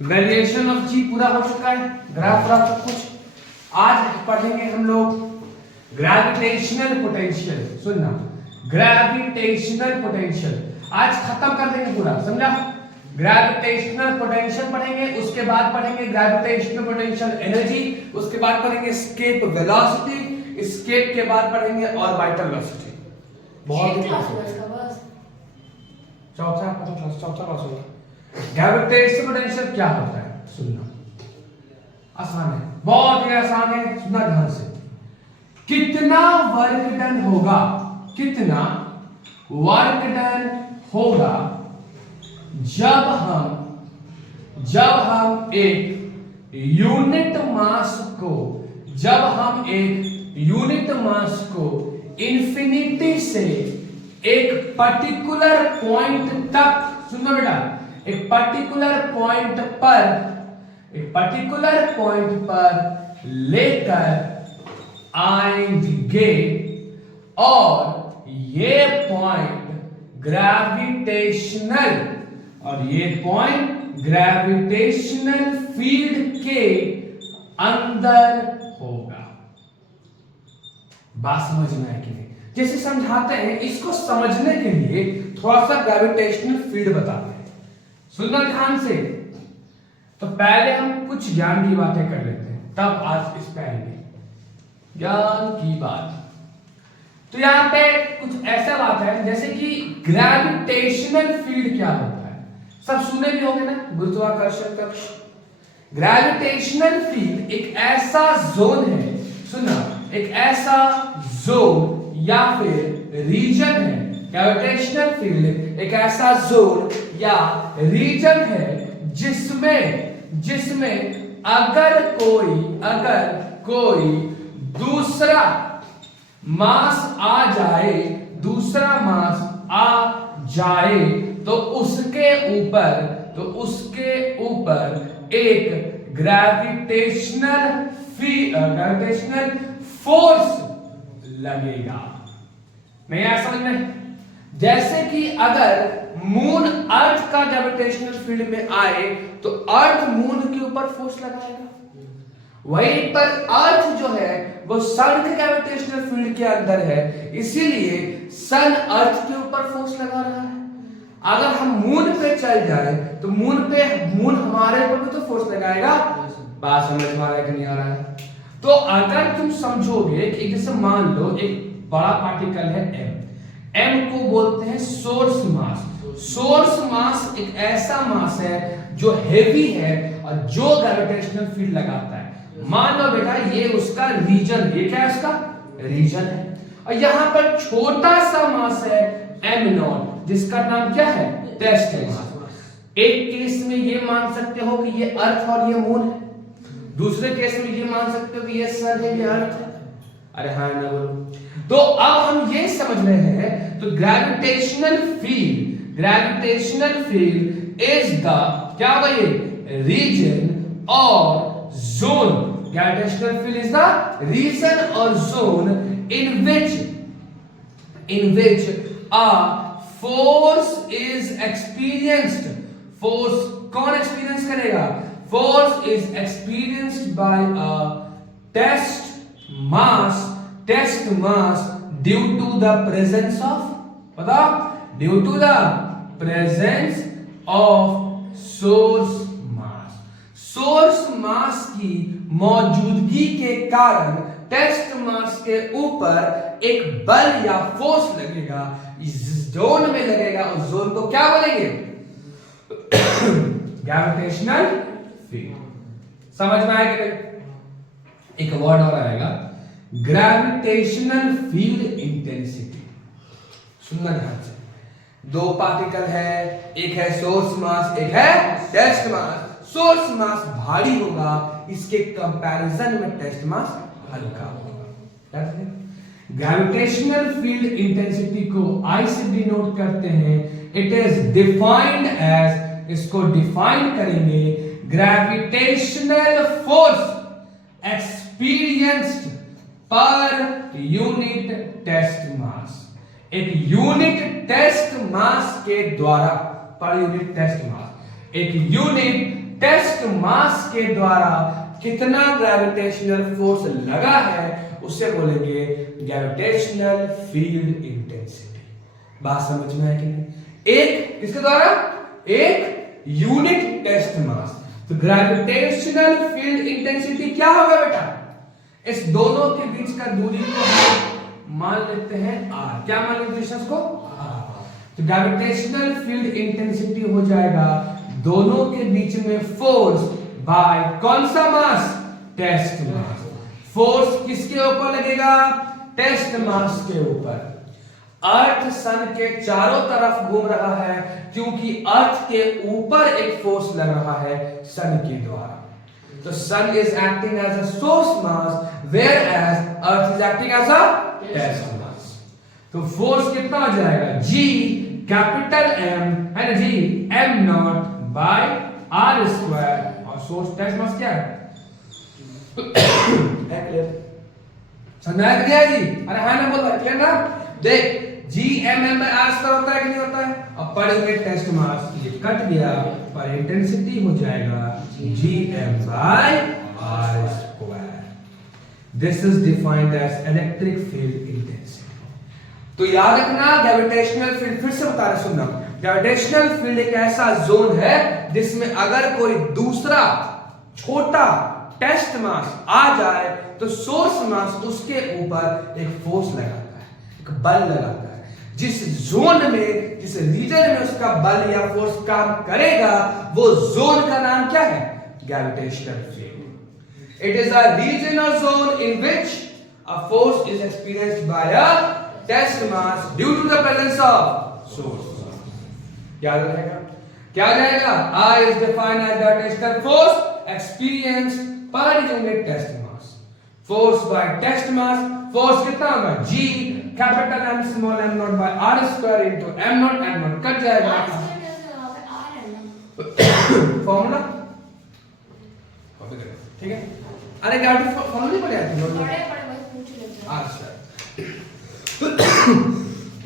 Valuation of जी पूरा हो चुका है, ग्राफ पूरा सब कुछ। आज पढ़ेंगे हम लोग ग्रेविटेशनल पोटेंशियल। सुनना, ग्रेविटेशनल पोटेंशियल आज खत्म कर देंगे पूरा, समझा। ग्रेविटेशनल पोटेंशियल पढ़ेंगे, उसके बाद पढ़ेंगे ग्रेविटेशनल पोटेंशियल एनर्जी, उसके बाद पढ़ेंगे एस्केप वेलोसिटी, एस्केप के बाद पढ़ेंगे ऑर्बिटल वेलोसिटी। बहुत ही चौथा क्लास होगा। ग्रेविटेशनल पोटेंशियल क्या होता है सुनना, आसान है, बहुत ही आसान है, सुनना ध्यान से। कितना वर्क डन होगा, कितना वर्क डन होगा जब हम एक यूनिट मास को इंफिनिटी से एक पर्टिकुलर पॉइंट तक, सुनो बेटा, एक पर्टिकुलर पॉइंट पर लेकर आएंगे और ये पॉइंट ग्रेविटेशनल फील्ड के अंदर होगा। बात समझ में आए कि नहीं? जैसे समझाते हैं, इसको समझने के लिए थोड़ा सा ग्रेविटेशनल फील्ड बताते हैं, सुनना ध्यान से। तो पहले हम कुछ ज्ञान की बातें कर लेते हैं, तब आज इस पे आएंगे ज्ञान की बात। तो यहां पे कुछ ऐसा बात है जैसे कि ग्रेविटेशनल फील्ड क्या होता है, सब सुने भी होंगे ना, गुरुत्वाकर्षण कक्ष। ग्रेविटेशनल फील्ड एक ऐसा जोन है, सुना, एक ऐसा जोन या फिर रीजन है। ग्रेविटेशनल फील्ड एक ऐसा जोन या रीजन है जिसमें अगर कोई दूसरा मास आ जाए तो उसके ऊपर एक ग्रेविटेशनल फोर्स लगेगा। नहीं आया समझ में? जैसे कि अगर मून अर्थ का ग्रेविटेशनल फील्ड में आए तो अर्थ मून के ऊपर फोर्स लगाएगा, वहीं पर अर्थ जो है वो सन के ग्रेविटेशनल फील्ड के अंदर है, इसीलिए सन अर्थ के ऊपर फोर्स लगा रहा है। अगर हम मून पे चल जाए तो मून हमारे ऊपर भी तो फोर्स लगाएगा। बात समझ में आ रहा है कि नहीं आ रहा है? तो अगर तुम समझोगे कि जैसे मान लो एक बड़ा पार्टिकल है एम को बोलते हैं सोर्स मास एक ऐसा मास है जो हेवी है और जो ग्रेविटेशनल फील्ड लगाता है। मान लो बेटा ये उसका रीजन, ये क्या है, उसका रीजन है, और यहां पर छोटा सा मास है एम नॉट, जिसका नाम क्या है, टेस्ट मास। एक केस में ये मान सकते हो कि ये अर्थ और ये मून है, दूसरे केस में ये मान सकते हो कि ये सन है, ये अर्थ है। अरे हाँ ना बोलो। तो अब हम ये समझ रहे हैं, तो ग्रेविटेशनल फील्ड इज द क्या होगा, ये रीजन और zone. Gravitational field is the region or zone in which a force is experienced. Force कौन experience करेगा? Force is experienced by a test mass due to the presence of, बताओ, due to the presence of source mass की मौजूदगी के कारण test मास के ऊपर एक बल या फोर्स लगेगा, इस जोन में लगेगा, उस जोन को क्या बोलेंगे, ग्रेविटेशनल फील्ड। समझ में आएगा? एक वर्ड और आएगा, ग्रेविटेशनल फील्ड इंटेंसिटी। सुनना ध्यान से। दो पार्टिकल है, एक है सोर्स मास, एक है टेस्ट मास। सोर्स मास भारी होगा, इसके कंपैरिजन में टेस्ट मास हल्का होगा। ग्रेविटेशनल फील्ड इंटेंसिटी को I से डिनोट करते हैं। इट इज डिफाइंड एज, इसको डिफाइन करेंगे, gravitational force experienced per unit test mass. एक यूनिट टेस्ट मास के द्वारा, पर यूनिट टेस्ट मास, एक यूनिट टेस्ट मास के द्वारा कितना ग्रेविटेशनल फोर्स लगा है उसे बोलेंगे ग्रेविटेशनल फील्ड इंटेंसिटी। बात समझ में है कि नहीं? एक किसके द्वारा? एक यूनिट टेस्ट मास। तो ग्रेविटेशनल फील्ड इंटेंसिटी क्या होगा बेटा? इस दोनों के बीच का दूरी को हम मान लेते हैं r। क्या मान लेते हैं इसको? r। तो ग्रेविटेशनल फील्ड इंटेंसिटी हो जाएगा दोनों के बीच में फोर्स बाय कौन सा मास? टेस्ट मास। फोर्स किसके ऊपर लगेगा? टेस्ट मास के ऊपर। अर्थ सन के चारों तरफ घूम रहा है क्योंकि अर्थ के ऊपर एक फोर्स लग रहा है सन के द्वारा। तो sun is acting as a source mass whereas earth is acting as a test mass. तो फोर्स कितना हो जाएगा? G कैपिटल M है ना जी, m not by r square. और सोर्स टेस्ट मास क्या है? क्लियर? समझा गया जी? अरे हाँ ना बोल रहा क्लियर ना? देख G m m by r square होता है कि नहीं होता है? अब पर यूनिट टेस्ट मास ये कट गया पर इंटेंसिटी हो जाएगा G m by r square. This is defined as electric field intensity. तो याद रखना ग्रेविटेशनल फील्ड, फिर से बता रहा सुनना, ग्रेविटेशनल फील्ड एक ऐसा जोन है जिसमें अगर कोई दूसरा छोटा टेस्ट मास आ जाए तो सोर्स मास उसके ऊपर एक फोर्स लगाता है, एक बल लगाता है। जिस जोन में, जिस रीजन में उसका बल या फोर्स काम करेगा वो जोन का नाम क्या है? Gravitational field. It is a region और zone in which a force is experienced by a test mass due to the presence of source. याद रहेगा क्या जाएगा? I is defined as gravitational force experienced per unit test mass। force by test mass, force कितना होगा? G capital M small m not by r square into m not cut जाएगा formula. ठीक है? अरे ग्रेविटी फॉर्मूला नहीं पढ़े आते? पढ़े बस पूछ लेते हैं। r square